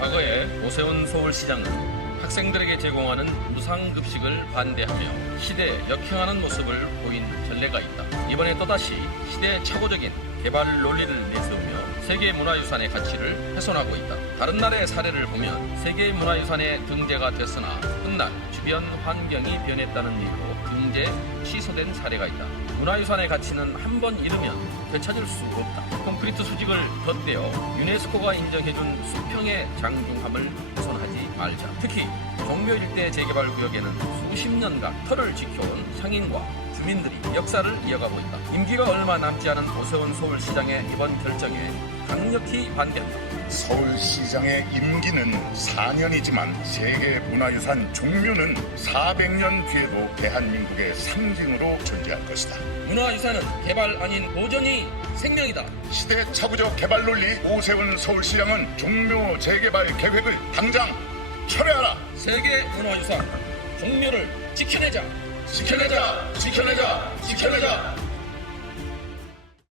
과거에 오세훈 서울시장은 학생들에게 제공하는 무상급식을 반대하며 시대에 역행하는 모습을 보인 전례가 있다. 이번에 또다시 시대의 착오적인 개발 논리를 내세우며 세계 문화유산의 가치를 훼손하고 있다. 다른 나라의 사례를 보면 세계 문화유산에 등재가 됐으나 훗날 주변 환경이 변했다는 이유로 등재 취소된 사례가 있다. 문화유산의 가치는 한 번 잃으면 되찾을 수 없다. 콘크리트 수직을 덧대어 유네스코가 인정해준 수평의 장중함을 훼손하지 말자. 특히 종묘 일대 재개발 구역에는 수십 년간 터를 지켜온 상인과 주민들이 역사를 이어가고 있다. 임기가 얼마 남지 않은 오세훈 서울시장의 이번 결정에 강력히 반대한다. 서울시장의 임기는 4년이지만 세계 문화유산 종묘는 400년 뒤에도 대한민국의 상징으로 존재할 것이다. 문화유산은 개발 아닌 보존이 생명이다. 시대 차구적 개발 논리 오세훈 서울시장은 종묘 재개발 계획을 당장 철회하라. 세계 문화유산 종묘를 지켜내자. 지켜내자, 지켜내자, 지켜내자.